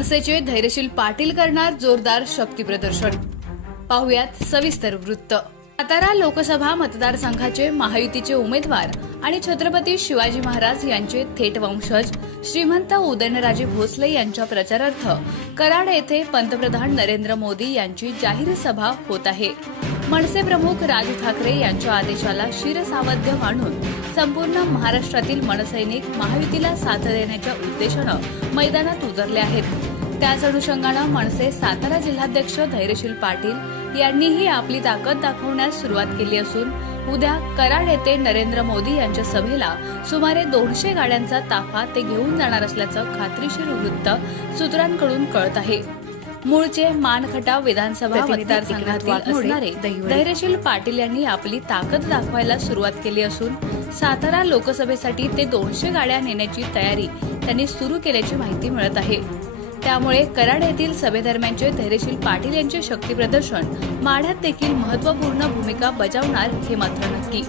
मनसेचे धैर्यशील पाटील करणार जोरदार शक्ती प्रदर्शन। पाहुयात सविस्तर वृत्त। सातारा लोकसभा मतदारसंघाचे महायुतीचे उमेदवार आणि छत्रपती शिवाजी महाराज यांचे थेट वंशज श्रीमंत उदयनराजे भोसले यांच्या प्रचारार्थ कराड येथे पंतप्रधान नरेंद्र मोदी यांची जाहीर सभा होत आहे। मनसे प्रमुख राज ठाकरे यांच्या आदेशाला शिरसावध्य मानून संपूर्ण महाराष्ट्रातील मनसैनिक महायुतीला साथ देण्याच्या उद्देशानं मैदानात उतरले आहेत। त्याच अनुषंगानं मनसे सातारा जिल्हाध्यक्ष धैर्यशील पाटील यांनीही आपली ताकद दाखवण्यास सुरुवात केली असून उद्या कराड येथे नरेंद्र मोदी यांच्या सभेला सुमारे 200 गाड्यांचा ताफा ते घेऊन जाणार असल्याचं खात्रीशीर वृत्त सूत्रांकडून कळत आहे। मूळचे मानखटाव विधानसभा मतदारसंघातील असणारे धैर्यशील पाटील यांनी आपली ताकद दाखवायला सुरुवात केली असून सातारा लोकसभेसाठी ते 200 गाड्या नेण्याची तयारी त्यांनी सुरू केल्याची माहिती मिळत आहे। त्यामुळे कराड येथील सभेदरम्यानचे धैर्यशील पाटील यांचे शक्ती प्रदर्शन माढ्यात देखील महत्त्वपूर्ण भूमिका बजावणार हे मात्र नक्की।